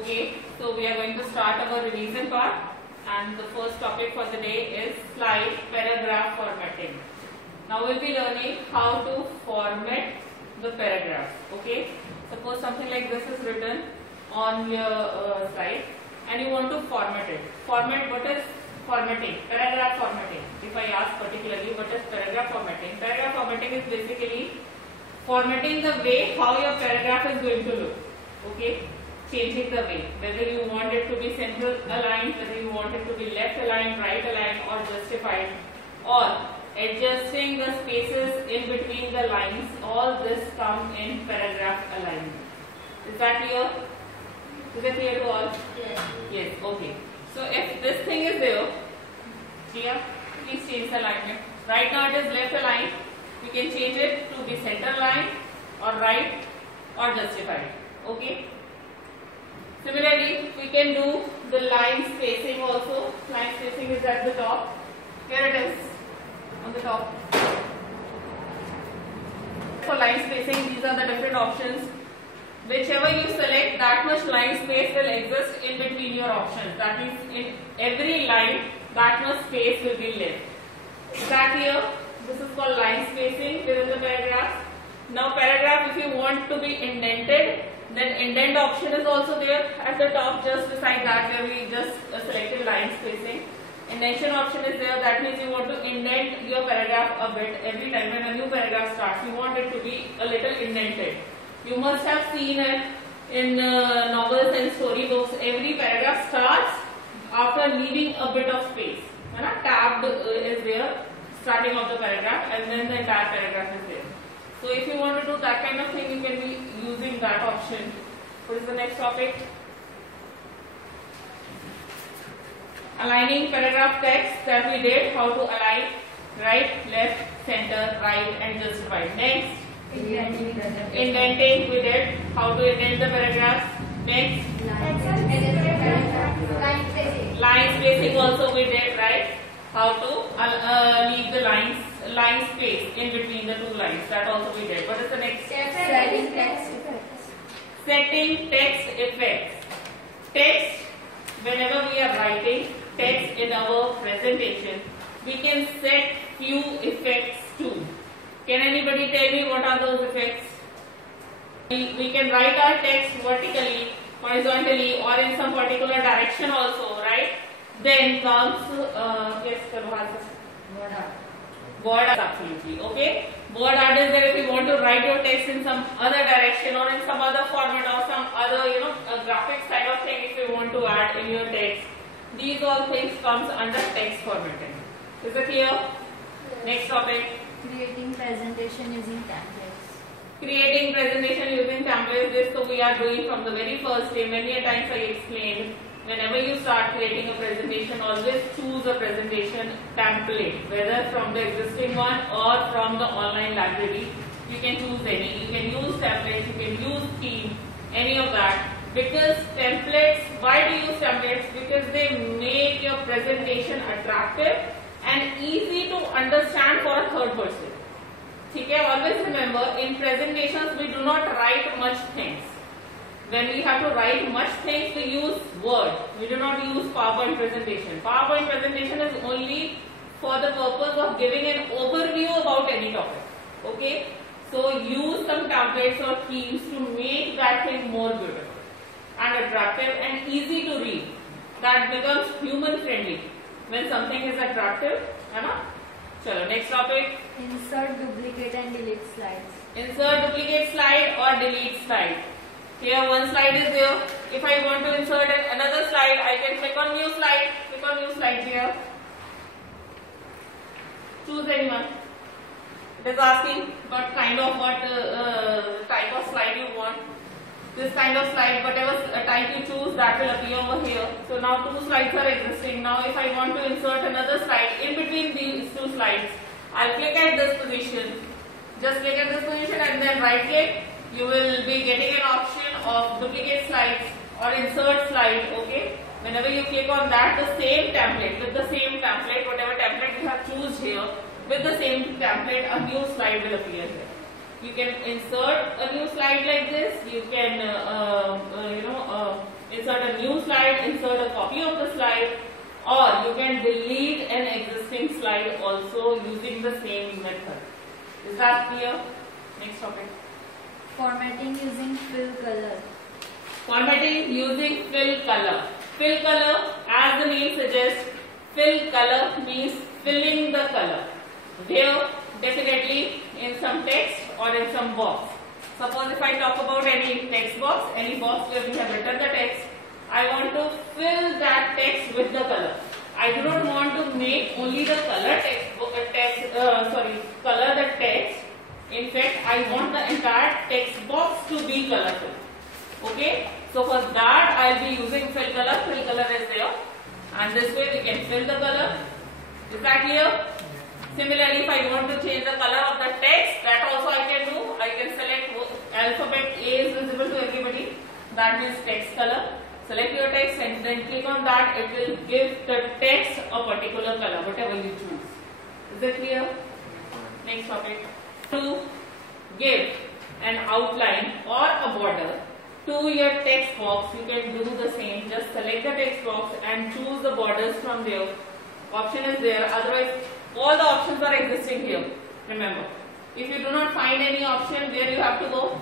Okay, so we are going to start our revision part, and the first topic for the day is slide paragraph formatting. Now we'll be learning how to format the paragraph. Okay, suppose something like this is written on your slide and you want to format it. Format, what is formatting? Paragraph formatting. If I ask particularly what is paragraph formatting? Paragraph formatting is basically formatting the way how your paragraph is going to look. Okay, changing the way, whether you want it to be central aligned, whether you want it to be left aligned, right aligned, or justified, or adjusting the spaces in between the lines. All this come in paragraph alignment. Is that clear? Is it clear to all? Yes. Yes. Okay. So if this thing is there, clear? Please change the alignment. Right now it is left aligned. We can change it to be center aligned or right or justified. Okay. Similarly, we can do the line spacing also. Line spacing is at the top. Here it is on the top. For line spacing, these are the different options. Whichever you select, that much line space will exist in between your options. That means in every line, that much space will be left. Is that clear? This is called line spacing within the paragraph. Now paragraph, if you want to be indented, then indent option is also there at the top, just beside that where we just selected line spacing. Indentation option is there. That means you want to indent your paragraph a bit every time when a new paragraph starts. You want it to be a little indented. You must have seen it in novels and storybooks. Every paragraph starts after leaving a bit of space. Tabbed is there, starting of the paragraph, and then the entire paragraph is there. So if you want to do that kind of thing, you can be using that option. What is the next topic? Aligning paragraph text that we did, how to align right, left, center, right, and justified. Next, indenting we did, how to indent the paragraphs. Next, line spacing also we did, right? How to leave the line space in between the two lines. That also we did. What is the next? Setting text effects. Setting text effects. Text, whenever we are writing text in our presentation, we can set few effects too. Can anybody tell me what are those effects? We can write our text vertically, horizontally, or in some particular direction also, right? Then comes, yes, word art, absolutely, okay? Word art is there if you want to write your text in some other direction or in some other format or some other, a graphics type of thing if you want to add in your text. These all things comes under text formatting. Is it clear? Next topic. Creating presentation using templates. Creating presentation using templates. This so we are doing from the very first day. Many a times I explained. Whenever you start creating a presentation, always choose a presentation template, whether from the existing one or from the online library. You can choose any. You can use templates, you can use theme, any of that. Because templates, why do you use templates? Because they make your presentation attractive and easy to understand for a third person. Okay, always remember, in presentations we do not write much things. When we have to write much things, we use Word. We do not use PowerPoint presentation. PowerPoint presentation is only for the purpose of giving an overview about any topic. Okay? So use some templates or themes to make that thing more beautiful and attractive and easy to read. That becomes human friendly when something is attractive. Chalo, next topic. Insert, duplicate and delete slides. Insert, duplicate slide or delete slide. Here one slide is there. If I want to insert another slide, I can click on new slide. Click on new slide here. Choose anyone. It is asking what type of slide you want. This kind of slide, whatever type you choose, that will appear over here. So now two slides are existing. Now if I want to insert another slide in between these two slides, I'll click at this position. Just click at this position and then right click. You will be getting an option of duplicate slides or insert slide. Okay, whenever you click on that, the same template, with the same template, whatever template you have choose here, with the same template, a new slide will appear here. You can insert a new slide like this. You can insert a new slide, insert a copy of the slide, or you can delete an existing slide also using the same method. Is that clear? Next topic. Formatting using fill color. Formatting using fill color. Fill color, as the name suggests, fill color means filling the color. There, definitely in some text or in some box. Suppose if I talk about any text box, any box where we have written the text, I want to fill that text with the color. I do not want to make only the color color the text. In fact, I want the entire text box to be colorful. Okay, so for that I'll be using fill color. Fill color is there, and this way we can fill the color. Is that clear? Similarly, if I want to change the color of the text, that also I can do. I can select alphabet A is visible to everybody. That means text color. Select your text and then click on that. It will give the text a particular color, whatever you choose. Is it clear? Next topic. To give an outline or a border to your text box, you can do the same. Just select the text box and choose the borders from there. Option is there. Otherwise, all the options are existing here. Remember, if you do not find any option, where you have to go?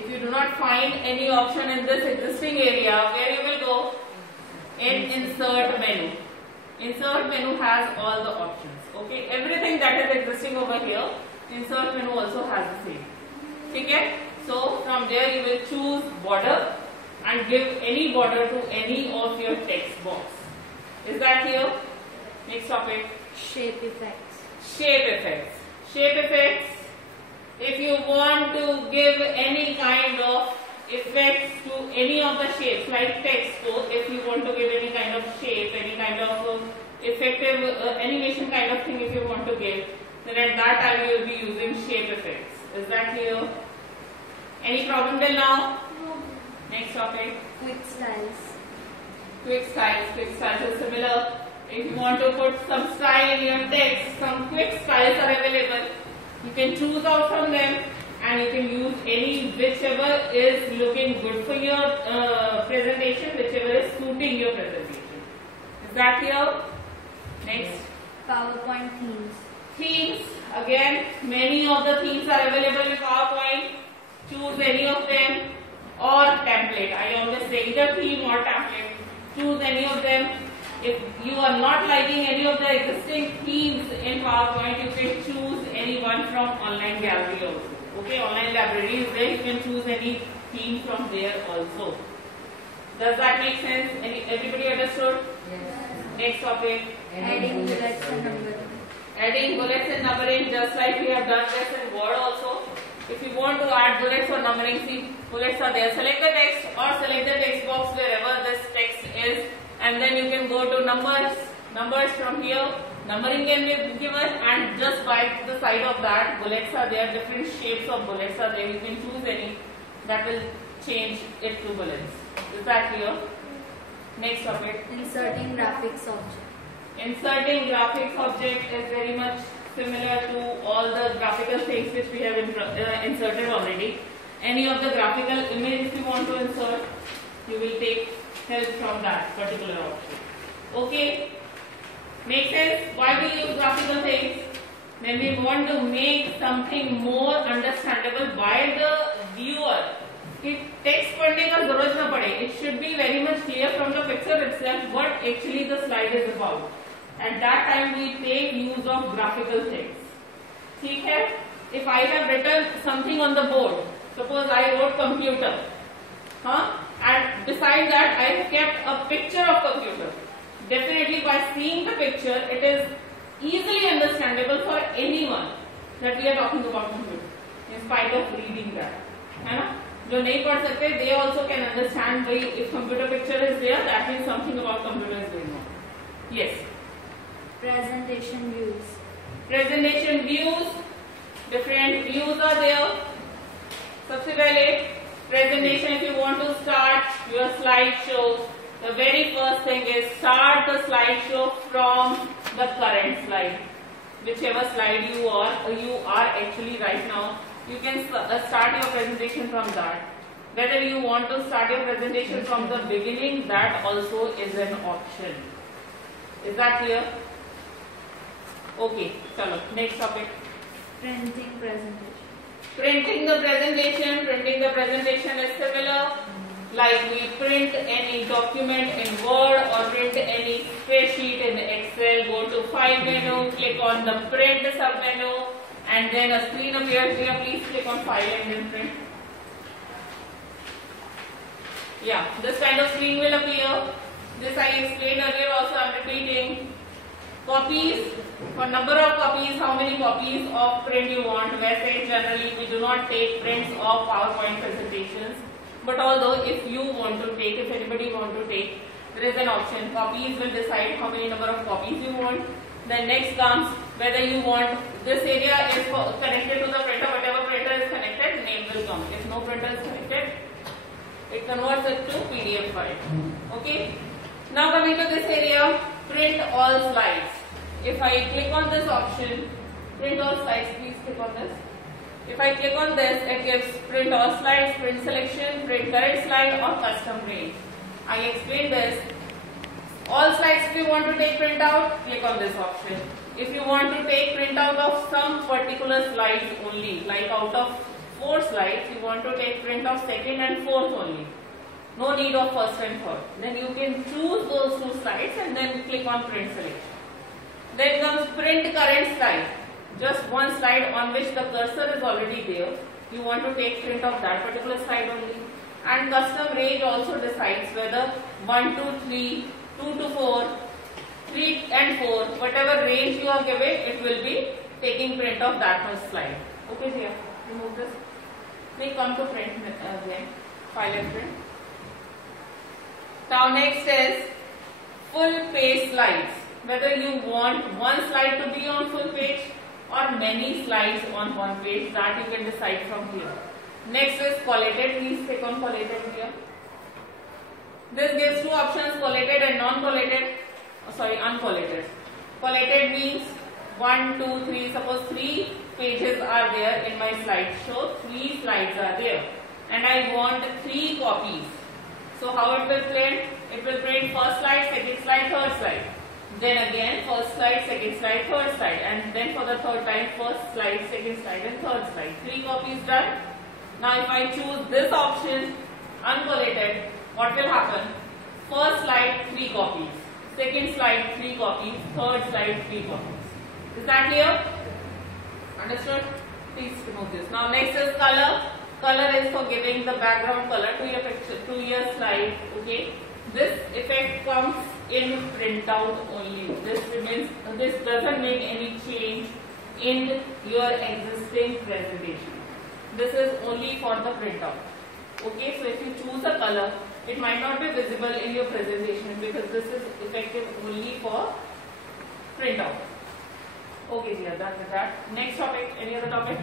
If you do not find any option in this existing area, where you will go? In insert menu. Insert menu has all the options. Okay, everything that is existing over here, insert menu also has the same. Okay, so from there you will choose border and give any border to any of your text box. Is that clear? Next topic. Shape effects. Shape effects. Shape effects. If you want to give any kind of effects to any of the shapes, like text, so if you want to give any kind of shape, any kind of effective animation kind of thing, if you want to give, then at that time you will be using shape effects. Is that clear? Any problem till now? No. Next topic. Quick styles. Quick styles. Quick styles is similar. If you want to put some style in your text, some quick styles are available. You can choose out from them and you can use any whichever is looking good for your presentation, whichever is suiting your presentation. Is that clear? Next. PowerPoint themes. Themes. Again, many of the themes are available in PowerPoint. Choose any of them, or template. I always say either theme or template. Choose any of them. If you are not liking any of the existing themes in PowerPoint, you can choose any one from online gallery also. Okay, online library is there. You can choose any theme from there also. Does that make sense? Everybody understood? Yes. Next topic. Adding bullets and numbering. Adding bullets and numbering, just like we have done this in Word also. If you want to add bullets or numbering, see, bullets are there. Select the text or select the text box wherever this text is, and then you can go to numbers. Numbers from here. Numbering can be given, and just by the side of that, bullets are there. Different shapes of bullets are there. You can choose any that will change it to bullets. Is that clear? Next topic. Inserting graphics object. Inserting graphics object is very much similar to all the graphical things which we have inserted already. Any of the graphical image if you want to insert, you will take help from that particular option. Okay? Make sense? Why we use graphical things? When we want to make something more understandable by the viewer. कि text पढ़ने का जरूरत ना पड़े. It should be very much clear from the picture itself what actually the slide is about. At that time we take use of graphical things. ठीक है? If I have written something on the board, suppose I wrote computer, and beside that I have kept a picture of computer. Definitely by seeing the picture, it is easily understandable for anyone that we are talking about computer, in spite of reading that. है ना? जो नहीं पढ़ सकते, they also can understand भाई if computer picture is there, that means something about computer is going on. Yes. Presentation views. Presentation views. Different views are there. सबसे पहले presentation, if you want to start your slideshow, the very first thing is start the slideshow from the current slide. Whichever slide you are actually right now, you can start your presentation from that. Whether you want to start your presentation from the beginning, that also is an option. Is that clear? Okay, chalo, next topic. Printing presentation. Printing the presentation is similar. Like we print any document in Word or print any spreadsheet in Excel, go to File menu, click on the Print sub-menu, and then a screen appears here. Please click on File and then Print. Yeah, this kind of screen will appear. This I explained earlier also, I am repeating. Copies, for number of copies, how many copies of print you want. Whereas generally we do not take prints of PowerPoint presentations. But although if you want to take, if anybody want to take, there is an option. Copies will decide how many number of copies you want. Then next comes whether you want, this area is connected to the printer, whatever printer is connected, name will come. If no printer is connected, it converts it to PDF file. Okay. Now coming to this area, print all slides. If I click on this option, print all slides, please click on this. If I click on this, it gives print all slides, print selection, print current slide or custom range. I explained this. All slides, if you want to take print out, click on this option. If you want to take print out of some particular slides only, like out of 4 slides, you want to take print of second and fourth only. No need of first and third. Then you can choose those 2 slides and then click on print selection. Then comes print current slide. Just one slide on which the cursor is already there. You want to take print of that particular slide only. And custom range also decides whether 1 to 3, 2 to 4, 3 and 4, whatever range you are given, it will be taking print of that much slide. Okay, here, remove this. We come to print again, file and print. Now next is full page slides. Whether you want one slide to be on full page or many slides on one page, that you can decide from here. Next is collated. Please click on collated here. This gives 2 options, collated and non-collated. Uncollated. Collated means 1, 2, 3. Suppose 3 pages are there in my slideshow. 3 slides are there, and I want 3 copies. So how it will print? It will print first slide, second slide, third slide. Then again first slide, second slide, third slide, and then for the third time first slide, second slide and third slide. 3 copies done. Now if I choose this option, uncollated, what will happen? First slide 3 copies, second slide 3 copies, third slide 3 copies. Is that clear? Understood? Please remove this. Now next is color. Color is for giving the background color to your picture, to your slide. Okay. This effect comes in printout only. This doesn't make any change in your existing presentation. This is only for the printout. Okay, so if you choose a color, it might not be visible in your presentation because this is effective only for printout. Okay, yeah, that's that. Next topic, any other topic?